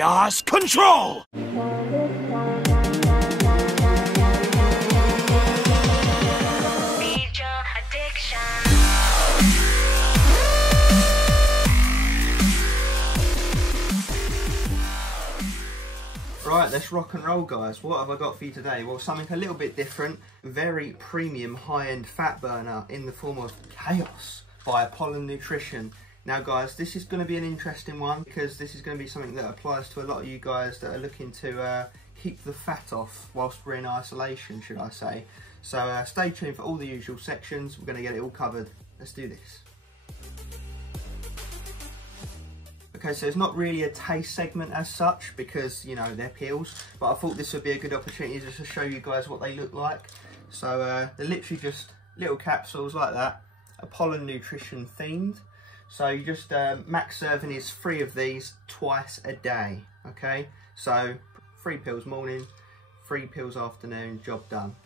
Chaos Control! Right, let's rock and roll, guys. What have I got for you today? Well, something a little bit different. Very premium high-end fat burner in the form of Chaos by Apollon Nutrition. Now guys, this is going to be an interesting one because this is going to be something that applies to a lot of you guys that are looking to keep the fat off whilst we're in isolation, should I say. So stay tuned for all the usual sections. We're going to get it all covered. Let's do this. Okay, so it's not really a taste segment as such because, you know, they're pills, but I thought this would be a good opportunity just to show you guys what they look like. So they're literally just little capsules like that, Apollon Nutrition themed. So you just, max serving is 3 of these twice a day, okay? So 3 pills morning, 3 pills afternoon, job done.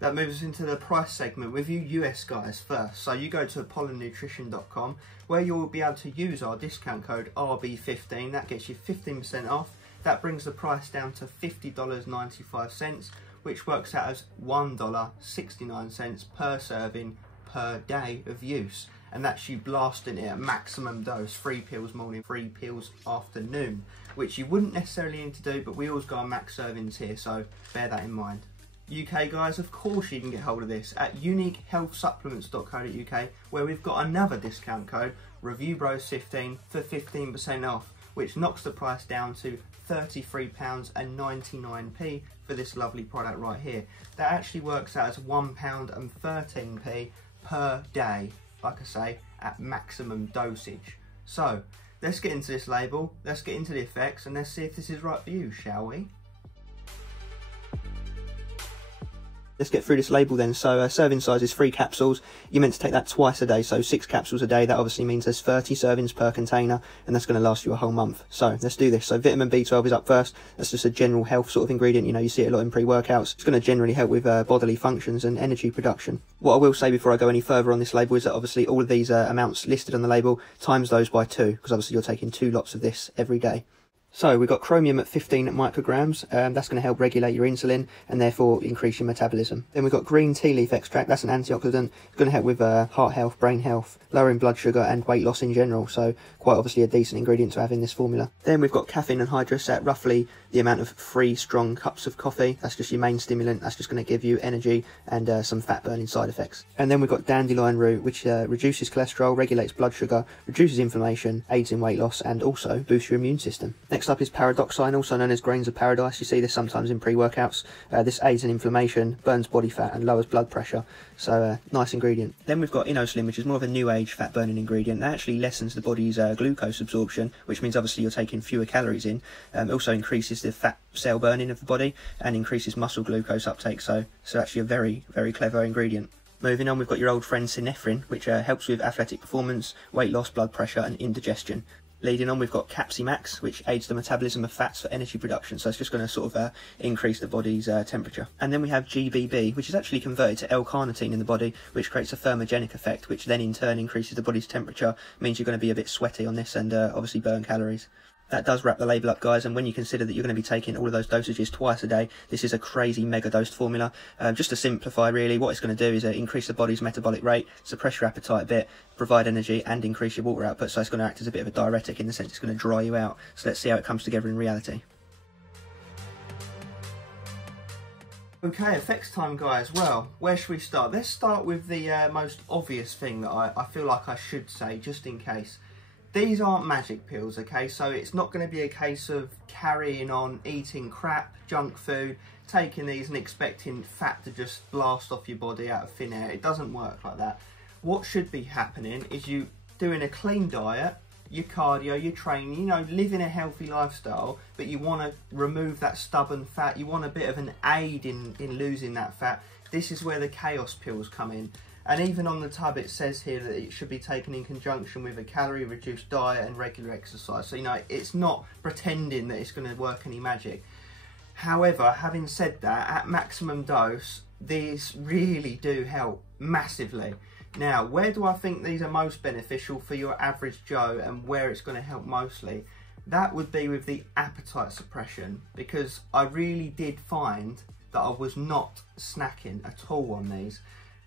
That moves us into the price segment with you US guys first. So you go to apollonnutrition.com where you will be able to use our discount code RB15. That gets you 15% off. That brings the price down to $50.95, which works out as $1.69 per serving per day of use. And that's you blasting it at maximum dose, 3 pills morning, 3 pills afternoon, which you wouldn't necessarily need to do, but we always go on max servings here, so bear that in mind. UK guys, of course you can get hold of this at uniquehealthsupplements.co.uk, where we've got another discount code, ReviewBros15, for 15% off, which knocks the price down to £33.99 for this lovely product right here. That actually works out as £1.13 per day, like I say, at maximum dosage. So let's get into this label, let's get into the effects, and let's see if this is right for you, shall we? Let's get through this label then. So serving size is 3 capsules. You're meant to take that twice a day, so 6 capsules a day. That obviously means there's 30 servings per container, and that's going to last you a whole month. So let's do this. So vitamin B12 is up first. That's just a general health sort of ingredient. You know, you see it a lot in pre-workouts. It's going to generally help with bodily functions and energy production. What I will say before I go any further on this label is that obviously all of these amounts listed on the label, times those by 2, because obviously you're taking 2 lots of this every day. So we've got chromium at 15 micrograms, that's going to help regulate your insulin and therefore increase your metabolism. Then we've got green tea leaf extract, that's an antioxidant, it's going to help with heart health, brain health, lowering blood sugar and weight loss in general, so quite obviously a decent ingredient to have in this formula. Then we've got caffeine anhydrous at roughly the amount of 3 strong cups of coffee, that's just your main stimulant, that's just going to give you energy and some fat burning side effects. And then we've got dandelion root, which reduces cholesterol, regulates blood sugar, reduces inflammation, aids in weight loss and also boosts your immune system. Next up is paradoxine, also known as grains of paradise. You see this sometimes in pre-workouts. This aids in inflammation, burns body fat and lowers blood pressure, so nice ingredient. Then we've got InnoSlim, which is more of a new age fat burning ingredient. That actually lessens the body's glucose absorption, which means obviously you're taking fewer calories in. It also increases the fat cell burning of the body and increases muscle glucose uptake, so actually a very, very clever ingredient. Moving on, we've got your old friend Synephrine, which helps with athletic performance, weight loss, blood pressure and indigestion. Leading on, we've got Capsimax, which aids the metabolism of fats for energy production, so it's just going to sort of increase the body's temperature. And then we have GBB, which is actually converted to L-carnitine in the body, which creates a thermogenic effect, which then in turn increases the body's temperature, means you're going to be a bit sweaty on this and obviously burn calories. That does wrap the label up, guys, and when you consider that you're going to be taking all of those dosages twice a day, this is a crazy mega dosed formula. Just to simplify, really, what it's going to do is increase the body's metabolic rate, suppress your appetite a bit, provide energy, and increase your water output, so it's going to act as a bit of a diuretic in the sense it's going to dry you out. So let's see how it comes together in reality. Okay, effects time, guys. Well, where should we start? Let's start with the most obvious thing that I feel like I should say, just in case. These aren't magic pills, okay? So it's not going to be a case of carrying on eating crap, junk food, taking these and expecting fat to just blast off your body out of thin air. It doesn't work like that. What should be happening is you doing a clean diet, your cardio, your training, you know, living a healthy lifestyle, but you want to remove that stubborn fat. You want a bit of an aid in losing that fat. This is where the Chaos pills come in. And even on the tub it says here that it should be taken in conjunction with a calorie reduced diet and regular exercise. So, you know, it's not pretending that it's going to work any magic. However, having said that, at maximum dose, these really do help massively. Now, where do I think these are most beneficial for your average Joe and where it's going to help mostly? That would be with the appetite suppression, because I really did find that I was not snacking at all on these.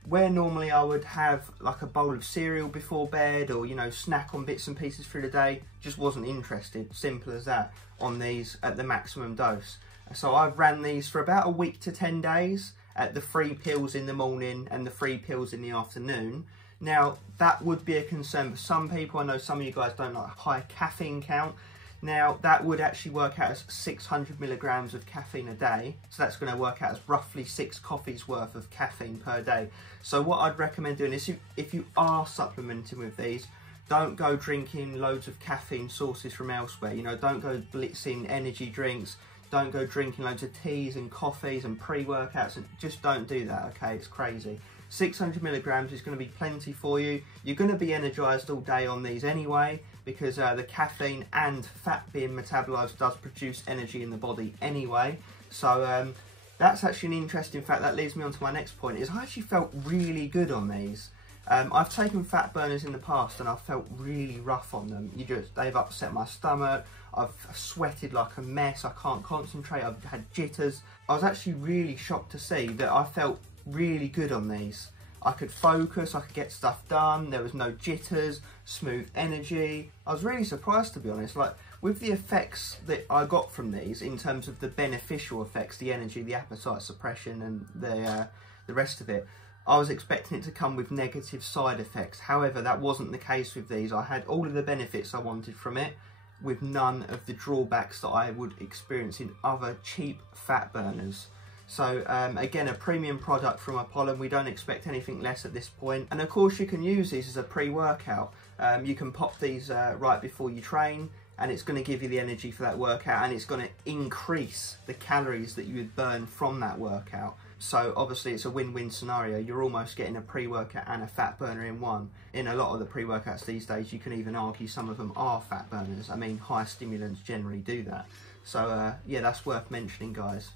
Where normally I would have like a bowl of cereal before bed, or you know, snack on bits and pieces through the day, just wasn't interested, simple as that, on these at the maximum dose. So I've ran these for about a week to 10 days at the 3 pills in the morning and the 3 pills in the afternoon. Now that would be a concern for some people. I know some of you guys don't like a high caffeine count. Now that would actually work out as 600 milligrams of caffeine a day. So that's going to work out as roughly 6 coffees worth of caffeine per day. So what I'd recommend doing is, if you are supplementing with these, don't go drinking loads of caffeine sources from elsewhere. You know, don't go blitzing energy drinks. Don't go drinking loads of teas and coffees and pre-workouts, and just don't do that, okay? It's crazy. 600 milligrams is going to be plenty for you. You're going to be energized all day on these anyway, because the caffeine and fat being metabolized does produce energy in the body anyway. So that's actually an interesting fact. That leads me on to my next point, is I actually felt really good on these. I've taken fat burners in the past and I've felt really rough on them. They've upset my stomach. I've sweated like a mess. I can't concentrate. I've had jitters. I was actually really shocked to see that I felt really good on these. I could focus, I could get stuff done, there was no jitters, smooth energy. I was really surprised, to be honest. Like, with the effects that I got from these, in terms of the beneficial effects, the energy, the appetite suppression and the rest of it, I was expecting it to come with negative side effects. However, that wasn't the case with these. I had all of the benefits I wanted from it, with none of the drawbacks that I would experience in other cheap fat burners. So again, a premium product from Apollon. We don't expect anything less at this point. And of course you can use these as a pre-workout. You can pop these right before you train, and it's going to give you the energy for that workout, and it's going to increase the calories that you would burn from that workout. So obviously it's a win-win scenario. You're almost getting a pre-workout and a fat burner in one. In a lot of the pre-workouts these days, you can even argue some of them are fat burners. I mean, high stimulants generally do that. So yeah, that's worth mentioning, guys.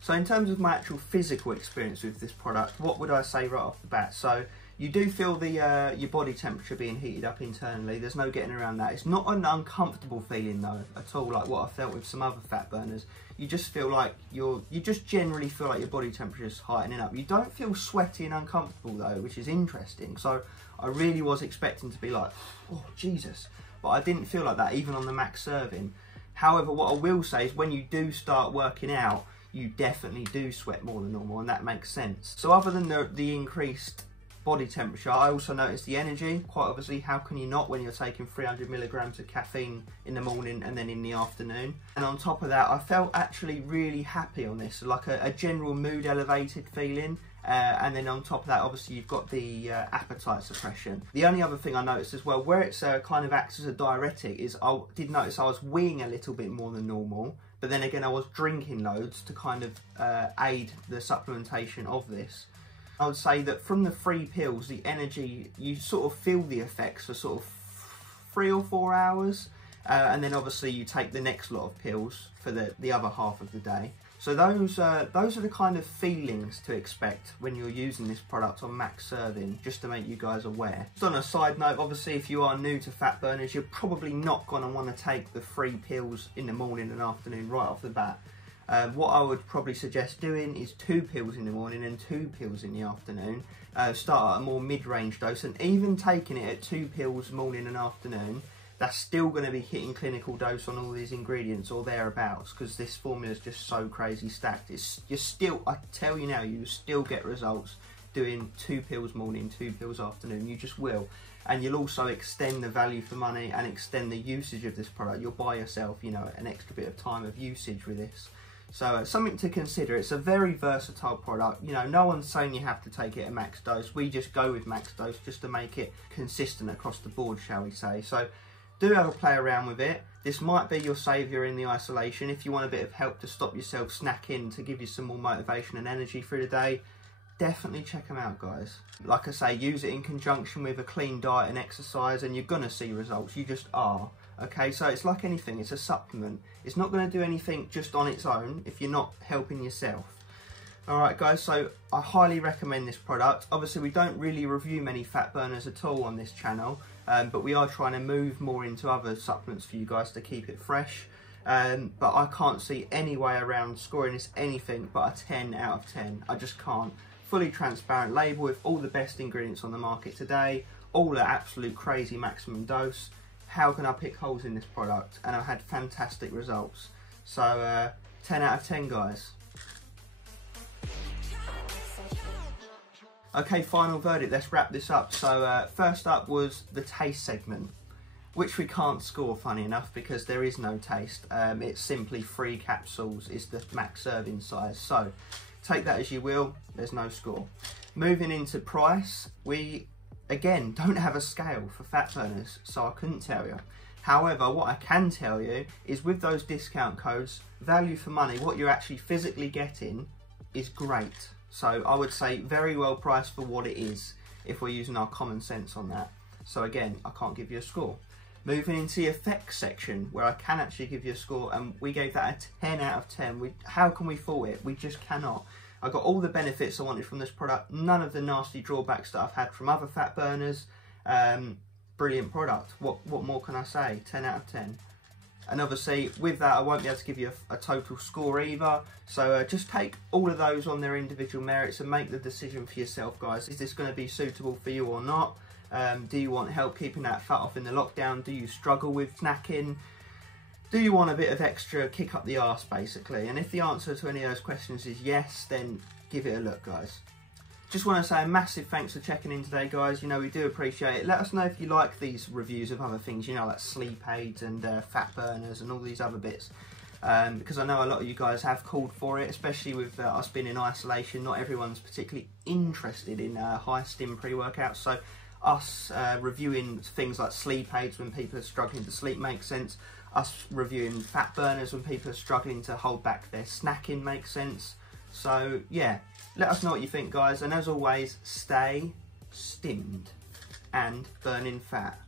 So in terms of my actual physical experience with this product, what would I say right off the bat? So you do feel the your body temperature being heated up internally. There's no getting around that. It's not an uncomfortable feeling though at all, like what I felt with some other fat burners. You just feel like you just generally feel like your body temperature is heightening up. You don't feel sweaty and uncomfortable though, which is interesting. So I really was expecting to be like, oh Jesus, but I didn't feel like that even on the max serving. However, what I will say is when you do start working out, you definitely do sweat more than normal, and that makes sense. So other than the increased body temperature, I also noticed the energy. Quite obviously, how can you not when you're taking 300 milligrams of caffeine in the morning and then in the afternoon? And on top of that, I felt actually really happy on this, like a general mood elevated feeling. And then on top of that, obviously you've got the appetite suppression. The only other thing I noticed as well, where it's kind of acts as a diuretic, is I did notice I was weeing a little bit more than normal. But then again, I was drinking loads to kind of aid the supplementation of this. I would say that from the 3 pills, the energy, you sort of feel the effects for sort of 3 or 4 hours. And then obviously you take the next lot of pills for the other half of the day. So those are the kind of feelings to expect when you're using this product on max serving, just to make you guys aware. Just on a side note, obviously if you are new to fat burners, you're probably not going to want to take the 3 pills in the morning and afternoon right off the bat. What I would probably suggest doing is 2 pills in the morning and 2 pills in the afternoon. Start at a more mid-range dose, and even taking it at 2 pills morning and afternoon, that's still going to be hitting clinical dose on all these ingredients or thereabouts, because this formula is just so crazy stacked. You're still, I tell you now, you still get results doing 2 pills morning, 2 pills afternoon. You just will. And you'll also extend the value for money and extend the usage of this product. You'll buy yourself, you know, an extra bit of time of usage with this. So something to consider. It's a very versatile product. You know, no one's saying you have to take it at max dose. We just go with max dose just to make it consistent across the board, shall we say. So do have a play around with it. This might be your saviour in the isolation. If you want a bit of help to stop yourself snacking, to give you some more motivation and energy through the day, definitely check them out, guys. Like I say, use it in conjunction with a clean diet and exercise, and you're going to see results. You just are. Okay, so it's like anything. It's a supplement. It's not going to do anything just on its own if you're not helping yourself. Alright guys, so I highly recommend this product. Obviously we don't really review many fat burners at all on this channel, but we are trying to move more into other supplements for you guys to keep it fresh. But I can't see any way around scoring this anything but a 10 out of 10. I just can't. Fully transparent label with all the best ingredients on the market today, all at absolute crazy maximum dose. How can I pick holes in this product? And I've had fantastic results. So 10 out of 10 guys. Okay, final verdict, let's wrap this up. So first up was the taste segment, which we can't score, funny enough, because there is no taste. It's simply 3 capsules is the max serving size. So take that as you will, there's no score. Moving into price, we again don't have a scale for fat burners, so I couldn't tell you. However, what I can tell you is with those discount codes, value for money, what you're actually physically getting is great. So I would say very well priced for what it is, if we're using our common sense on that. So again, I can't give you a score. Moving into the effects section, where I can actually give you a score, and we gave that a 10 out of 10. How can we fault it? We just cannot. I got all the benefits I wanted from this product, none of the nasty drawbacks that I've had from other fat burners. Brilliant product. What more can I say? 10 out of 10. And obviously with that I won't be able to give you a total score either, so just take all of those on their individual merits and make the decision for yourself guys. Is this going to be suitable for you or not? Do you want help keeping that fat off in the lockdown? Do you struggle with snacking? Do you want a bit of extra kick up the arse basically? And if the answer to any of those questions is yes, then give it a look guys. Just want to say a massive thanks for checking in today guys, you know we do appreciate it. Let us know if you like these reviews of other things, you know, like sleep aids and fat burners and all these other bits. Because I know a lot of you guys have called for it, especially with us being in isolation. Not everyone's particularly interested in high stim pre-workouts, so us reviewing things like sleep aids when people are struggling to sleep makes sense. Us reviewing fat burners when people are struggling to hold back their snacking makes sense. So yeah, let us know what you think guys, and as always, stay stimmed and burning fat.